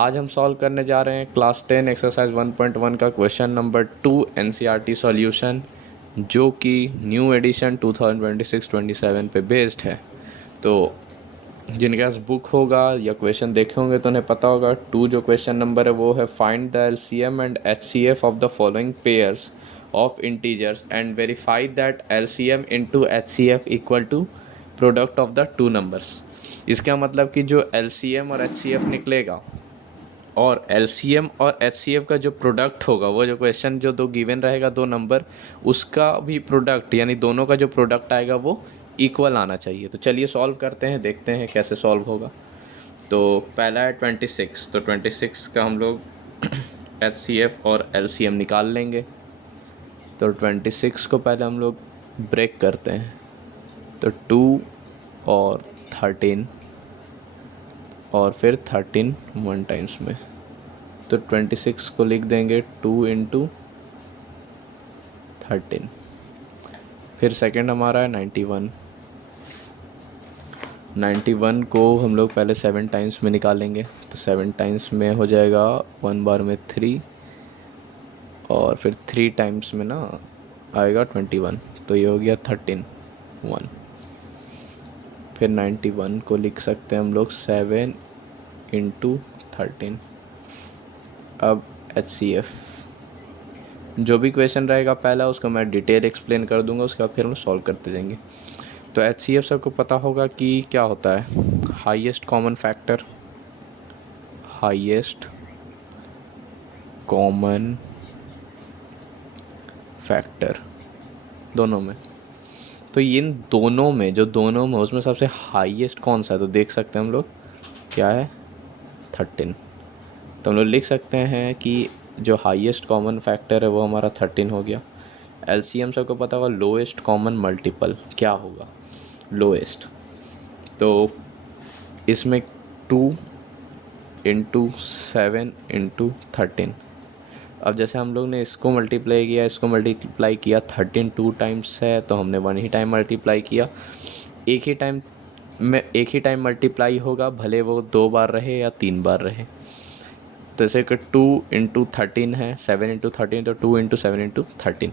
आज हम सॉल्व करने जा रहे हैं क्लास 10 एक्सरसाइज 1.1 का क्वेश्चन नंबर 2 एनसीईआरटी सॉल्यूशन, जो कि न्यू एडिशन 2026-27 पे बेस्ड है। तो जिनके पास बुक होगा या क्वेश्चन देखे होंगे तो उन्हें पता होगा। 2 जो क्वेश्चन नंबर है वो है find the LCM and HCF of the following pairs of integers and verify that LCM into HCF equal to product of the two numbers. इसका मतलब कि जो एलसीएम और एचसीएफ निकलेगा और एलसीएम और एचसीएफ का जो प्रोडक्ट होगा, वो जो क्वेश्चन जो दो गिवन रहेगा दो नंबर, उसका भी प्रोडक्ट यानी दोनों का जो प्रोडक्ट आएगा वो इक्वल आना चाहिए। तो चलिए सॉल्व करते हैं, देखते हैं कैसे सॉल्व होगा। तो पहला है 26, तो 26 का हम लोग एचसीएफ और एलसीएम निकाल लेंगे। तो 26 को पहले हम लोग ब्रेक करते हैं, तो 2 और 13 और फिर 13 वन टाइम्स में, तो 26 को लिख देंगे 2 इंटू 13। फिर सेकंड हमारा है 91 को हम लोग पहले 7 टाइम्स में निकालेंगे। तो 7 टाइम्स में हो जाएगा 1 बार में 3 और फिर 3 टाइम्स में ना आएगा 21, तो ये हो गया 13 1। फिर 91 को लिख सकते हैं हम लोग 7 इंटू 13। अब एचसीएफ जो भी क्वेश्चन रहेगा पहला उसको मैं डिटेल एक्सप्लेन कर दूंगा, उसके बाद फिर हम सॉल्व करते जाएंगे। तो एचसीएफ सबको पता होगा कि क्या होता है, highest common factor, highest common factor दोनों में। तो इन दोनों में जो दोनों में उसमें सबसे हाईएस्ट कौन सा है, तो देख सकते हैं हम लोग क्या है 13। तो हम लोग लिख सकते हैं कि जो हाईएस्ट कॉमन फैक्टर है वो हमारा 13 हो गया। एलसीएम सबको पता होगा लोएस्ट कॉमन मल्टीपल क्या होगा, लोएस्ट। तो इसमें 2 इंटू 7 इंटू 13। अब जैसे हम लोग ने इसको मल्टीप्लाई किया 13 2 टाइम्स है, तो हमने 1 ही टाइम मल्टीप्लाई किया। एक ही टाइम मल्टीप्लाई होगा, भले वो 2 बार रहे या 3 बार रहे। तो जैसे कि 2 इंटू 13 है, 7 इंटू 13, तो 2 इंटू 7 इंटू 13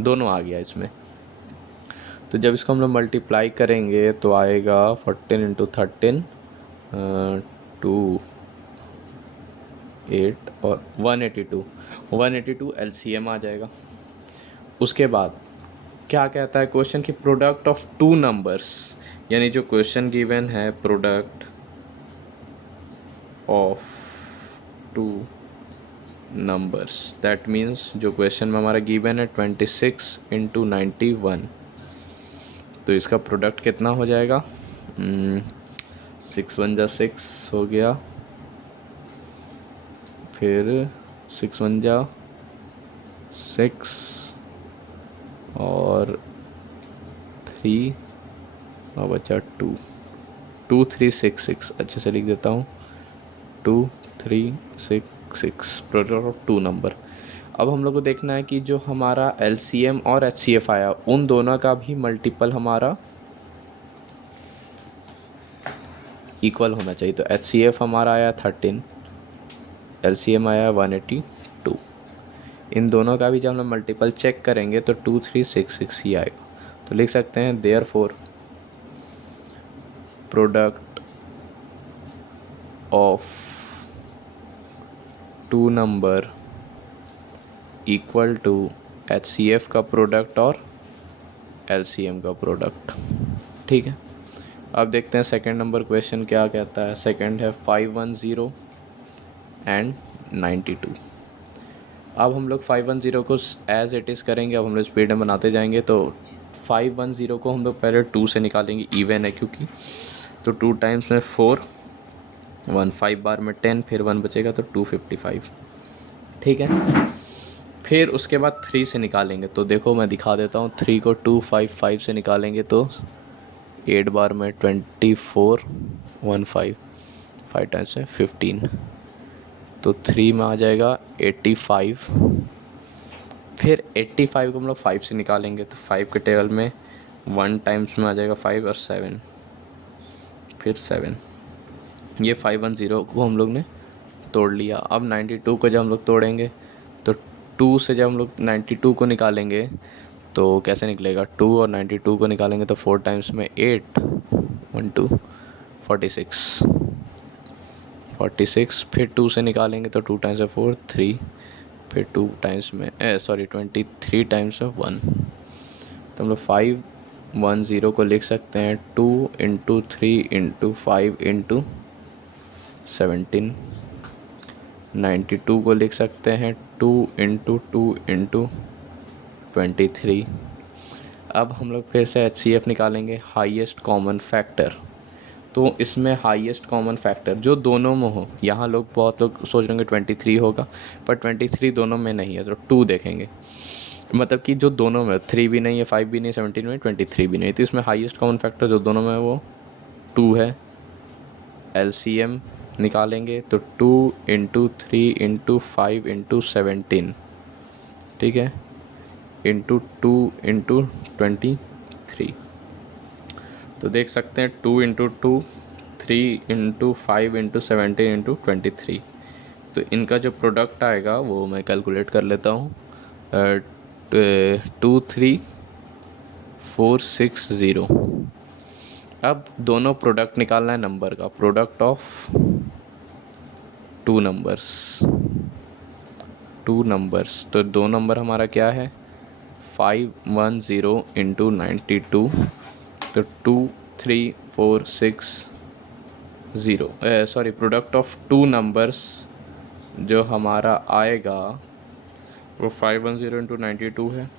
दोनों आ गया इसमें। तो जब इसको हम लोग मल्टीप्लाई करेंगे तो आएगा 14 इंटू 13 2 8 और 182 एलसीएम आ जाएगा। उसके बाद क्या कहता है क्वेश्चन की प्रोडक्ट ऑफ टू नंबर्स, यानी जो क्वेश्चन गिवन है product of two numbers, that means जो क्वेश्चन में हमारा गिवन है 26 इंटू 91, तो इसका प्रोडक्ट कितना हो जाएगा 6 1 जा 6 हो गया, फिर 6 1 जा 6 और 3 और बचा 2 2 3 6 6, अच्छे से लिख देता हूँ 2 3 6 6 प्रोडक्ट ऑफ टू नंबर। अब हम लोग को देखना है कि जो हमारा एलसीएम और एचसीएफ आया उन दोनों का भी मल्टीपल हमारा इक्वल होना चाहिए। तो एचसीएफ हमारा आया 13, एलसीएम आया 182। इन दोनों का भी जब हम लोग मल्टीपल चेक करेंगे तो 2 3 6 6 ही आएगा। तो लिख सकते हैं therefore product of two number equal to HCF का प्रोडक्ट और एलसीएम का प्रोडक्ट। ठीक है, अब देखते हैं सेकंड नंबर क्वेश्चन क्या कहता है। सेकंड है 510 एंड 92। अब हम लोग 510 को एज इट इज़ करेंगे। अब हम लोग स्पीड में बनाते जाएंगे। तो 510 को हम लोग पहले 2 से निकालेंगे, इवन है क्योंकि। तो 2 टाइम्स में 4 1 5 बार में 10, फिर 1 बचेगा तो 255। ठीक है, फिर उसके बाद 3 से निकालेंगे। तो देखो मैं दिखा देता हूँ, 3 को 2 5 5 से निकालेंगे तो 8 बार में 24 1 5 5 टाइम्स में 15, तो 3 में आ जाएगा 85। फिर 85 को हम लोग 5 से निकालेंगे तो 5 के टेबल में 1 टाइम्स में आ जाएगा 5 और 7, फिर 7। ये 510 को हम लोग ने तोड़ लिया। अब 92 को जब हम लोग तोड़ेंगे तो 2 से जब हम लोग 92 को निकालेंगे तो कैसे निकलेगा, 2 और 92 को निकालेंगे तो 4 टाइम्स में 8, 1 2 46, 46। फिर 2 से निकालेंगे तो 2 टाइम्स में 4 3, फिर 2 टाइम्स में 23 टाइम्स में 1। तो हम लोग 5 1 0 को लिख सकते हैं 2 इंटू 3 इंटू 5 इंटू 17। 92 को लिख सकते हैं 2 इंटू 2 इंटू 23। अब हम लोग फिर से HCF निकालेंगे, हाईएस्ट कॉमन फैक्टर। तो इसमें हाईएस्ट कॉमन फैक्टर जो दोनों में हो, यहाँ लोग बहुत लोग सोच रहे होंगे 23 होगा, पर 23 दोनों में नहीं है तो 2 देखेंगे, मतलब कि जो दोनों में 3 भी नहीं है, 5 भी नहीं, 17 में 23 भी नहीं, तो इसमें हाईएस्ट कॉमन फैक्टर जो दोनों में है वो 2 है। LCM निकालेंगे तो 2 इंटू 3 इंटू 5 इंटू 17, ठीक है, इंटू 2 इंटू 23। तो देख सकते हैं 2 इंटू 2, 3 इंटू 5 इंटू 17 इंटू 23। तो इनका जो प्रोडक्ट आएगा वो मैं कैलकुलेट कर लेता हूँ, 23460। अब दोनों प्रोडक्ट निकालना है नंबर का, प्रोडक्ट ऑफ टू नंबर्स। तो दो नंबर हमारा क्या है, 510 इंटू 92, तो 23460, sorry product of two numbers जो हमारा आएगा वो 510 इंटू 92 है,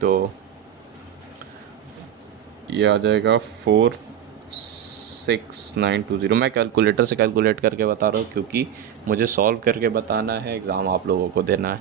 तो ये आ जाएगा 46920। मैं कैलकुलेटर से कैलकुलेट करके बता रहा हूँ क्योंकि मुझे सॉल्व करके बताना है, एग्ज़ाम आप लोगों को देना है।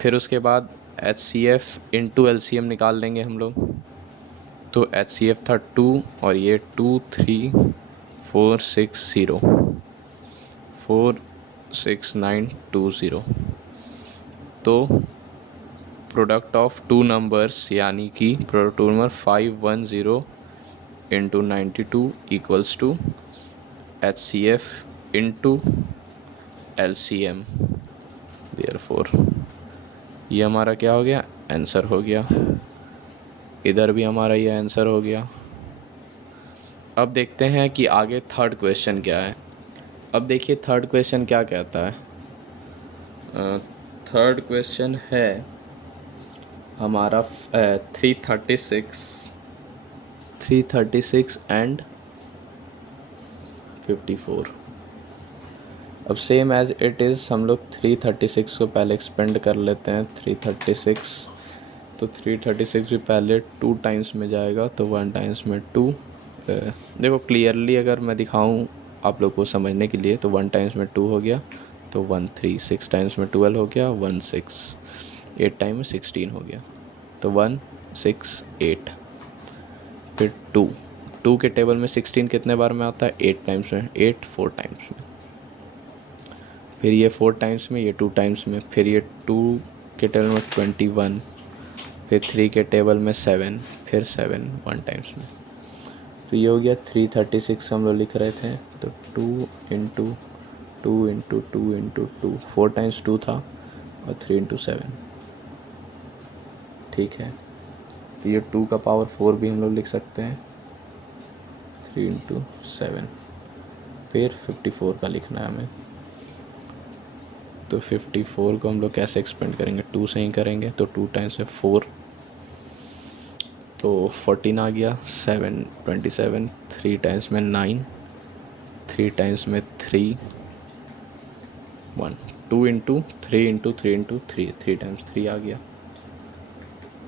फिर उसके बाद HCF इंटू LCM निकाल लेंगे हम लोग। तो HCF था 2 और ये 2346920। तो प्रोडक्ट ऑफ टू नंबर्स यानी कि product number 510 into 92 equals to HCF into LCM। Therefore ये हमारा क्या हो गया, आंसर हो गया। इधर भी हमारा ये आंसर हो गया। अब देखते हैं कि आगे थर्ड क्वेश्चन क्या है। अब देखिए थर्ड क्वेश्चन क्या कहता है। थर्ड क्वेश्चन है हमारा 336 एंड 54। अब सेम एज इट इज़ हम लोग 336 को पहले एक्सपेंड कर लेते हैं। 336, तो 336 भी पहले 2 टाइम्स में जाएगा तो 1 टाइम्स में 2। देखो क्लियरली अगर मैं दिखाऊं आप लोग को समझने के लिए, तो 1 टाइम्स में 2 हो गया तो 1 3, 6 टाइम्स में 12 हो गया 1 6, 8 टाइम में 16 हो गया तो 1 6 8। फिर 2 के टेबल में 16 कितने बार में आता है, 8 टाइम्स में, 8 4 टाइम्स में। फिर ये 4 टाइम्स में, ये 2 टाइम्स में। फिर ये 2 के टेबल में 21, फिर 3 के टेबल में 7, फिर 7 1 टाइम्स में। तो ये हो गया 336 हम लोग लिख रहे थे, तो 2 इंटू 2 इंटू 2 इंटू 2, 4 टाइम्स 2 था और 3 इंटू 7, ठीक है। तो ये 2 का पावर 4 भी हम लोग लिख सकते हैं, 3 इंटू 7। फिर 54 का लिखना है हमें, तो 54 को हम लोग कैसे एक्सपेंड करेंगे, 2 से ही करेंगे। तो 2 टाइम्स में 4 तो 14 आ गया, 7 27, 3 टाइम्स में 9, 3 टाइम्स में 3 1, 2 इंटू 3 इंटू 3 इंटू 3, 3 टाइम्स 3 आ गया।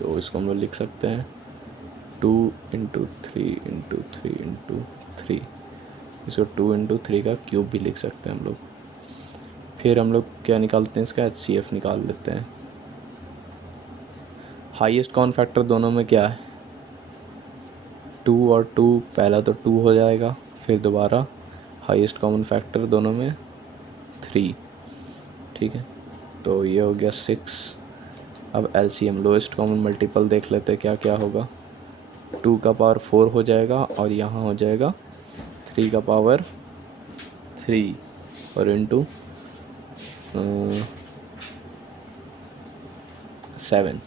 तो इसको हम लोग लिख सकते हैं 2 इंटू 3 इंटू 3 इंटू 3। इसको 2 इंटू 3 का क्यूब भी लिख सकते हैं हम लोग। फिर हम लोग क्या निकालते हैं, इसका HCF निकाल लेते हैं। हाईएस्ट कॉमन फैक्टर दोनों में क्या है, 2 और 2, पहला तो 2 हो जाएगा, फिर दोबारा हाईएस्ट कॉमन फैक्टर दोनों में 3, ठीक है। तो ये हो गया 6। अब LCM लोएस्ट कॉमन मल्टीपल देख लेते हैं क्या क्या होगा। 2 का पावर 4 हो जाएगा और यहाँ हो जाएगा 3 का पावर 3, और इंटू 7।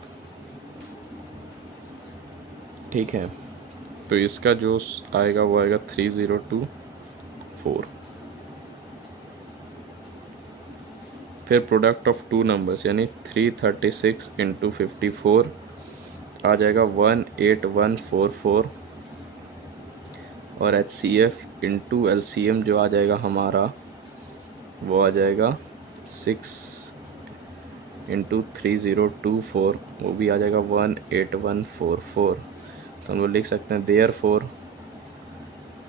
ठीक है, तो इसका जो आएगा वो आएगा 3024। फिर प्रोडक्ट ऑफ टू नंबर्स यानी 336 इंटू 54 आ जाएगा 18144। और HCF इंटू LCM जो आ जाएगा हमारा वो आ जाएगा 6 इंटू 3024, वो भी आ जाएगा 18144। तो हम लोग लिख सकते हैं therefore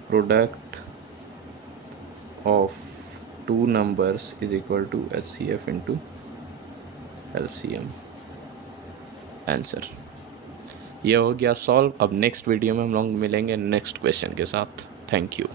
product of two numbers is equal to HCF into LCM। Answer ये हो गया सॉल्व। अब नेक्स्ट वीडियो में हम लोग मिलेंगे नेक्स्ट क्वेश्चन के साथ। Thank you.